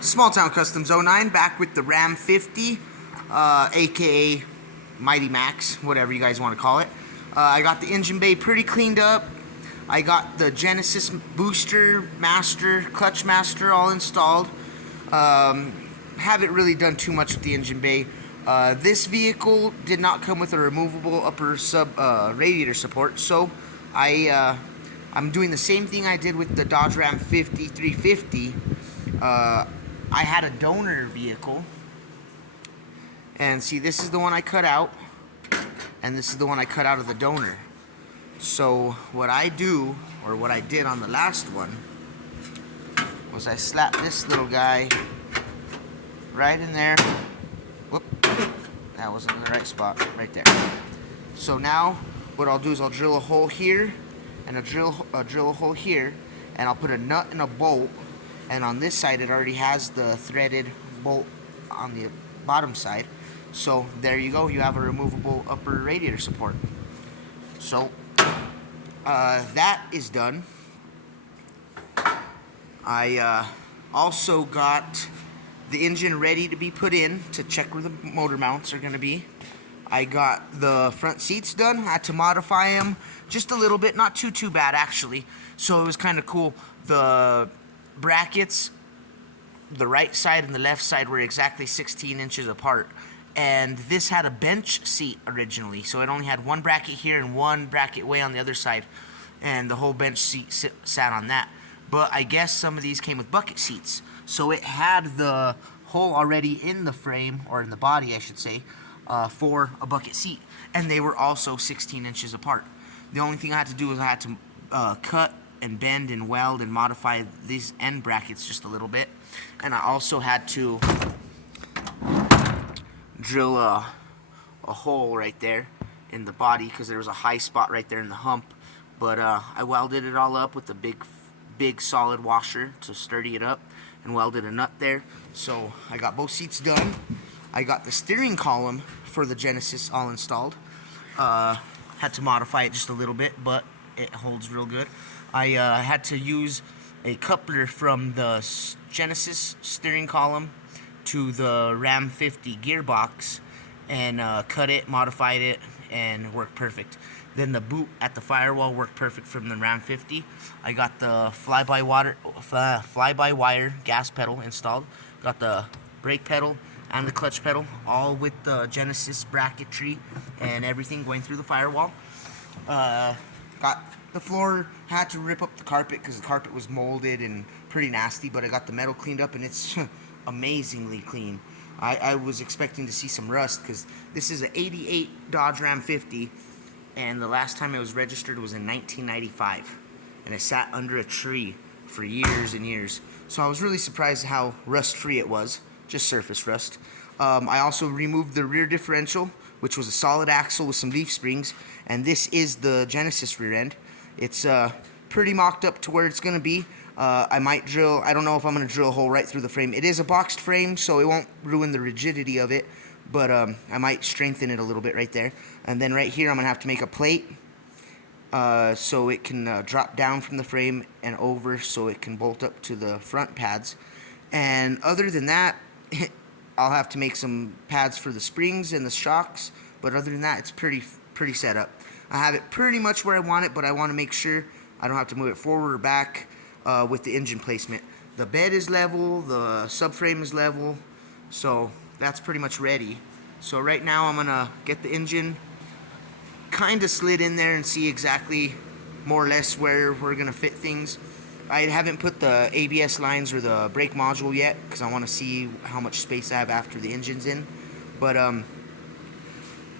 Small Town Customs 09, back with the Ram 50, aka Mighty Max, whatever you guys want to call it. I got the engine bay pretty cleaned up. I got the Genesis booster, master, clutch master all installed. Haven't really done too much with the engine bay. This vehicle did not come with a removable upper sub radiator support, so I'm doing the same thing I did with the Dodge Ram 50 350. I had a donor vehicle, and see, this is the one I cut out, and this is the one I cut out of the donor. So what I do, or what I did on the last one, was I slapped this little guy right in there. Whoop, that wasn't in the right spot, right there. So now what I'll do is I'll drill a hole here, and I'll drill a hole here, and I'll put a nut and a bolt. And on this side, it already has the threaded bolt on the bottom side. So there you go. You have a removable upper radiator support. So that is done. I also got the engine ready to be put in to check where the motor mounts are going to be. I got the front seats done. I had to modify them just a little bit, not too bad actually. So it was kind of cool. The brackets, the right side and the left side, were exactly 16 inches apart, and this had a bench seat originally, so it only had one bracket here and one bracket way on the other side, and the whole bench seat sat on that. But I guess some of these came with bucket seats, so it had the hole already in the frame, or in the body I should say, for a bucket seat, and they were also 16 inches apart. The only thing I had to do was I had to cut and bend and weld and modify these end brackets just a little bit, and I also had to drill a hole right there in the body because there was a high spot right there in the hump. But I welded it all up with a big solid washer to sturdy it up, and welded a nut there. So I got both seats done. I got the steering column for the Genesis all installed. Had to modify it just a little bit, but it holds real good. I had to use a coupler from the Genesis steering column to the Ram 50 gearbox, and cut it, modified it, and worked perfect. Then the boot at the firewall worked perfect from the Ram 50. I got the fly-by-wire gas pedal installed. Got the brake pedal and the clutch pedal, all with the Genesis bracketry and everything going through the firewall. Got the floor, had to rip up the carpet because the carpet was molded and pretty nasty, but I got the metal cleaned up, and it's amazingly clean. I was expecting to see some rust because this is an 88 Dodge Ram 50, and the last time it was registered was in 1995, and it sat under a tree for years and years. So I was really surprised how rust-free it was, just surface rust. I also removed the rear differential, which was a solid axle with some leaf springs, and this is the Genesis rear end. It's pretty mocked up to where it's going to be. I might drill, I don't know if I'm going to drill a hole right through the frame. It is a boxed frame, so it won't ruin the rigidity of it, but I might strengthen it a little bit right there. And then right here I'm going to have to make a plate so it can drop down from the frame and over, so it can bolt up to the front pads. And other than that, I'll have to make some pads for the springs and the shocks, but other than that, it's pretty set up. I have it pretty much where I want it, but I want to make sure I don't have to move it forward or back with the engine placement. The bed is level, the subframe is level, so that's pretty much ready. So right now I'm gonna get the engine kind of slid in there and see exactly more or less where we're gonna fit things. I haven't put the ABS lines or the brake module yet because I want to see how much space I have after the engine's in. But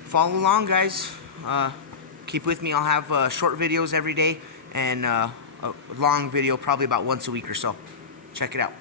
follow along, guys. Keep with me. I'll have short videos every day, and a long video probably about once a week or so. Check it out.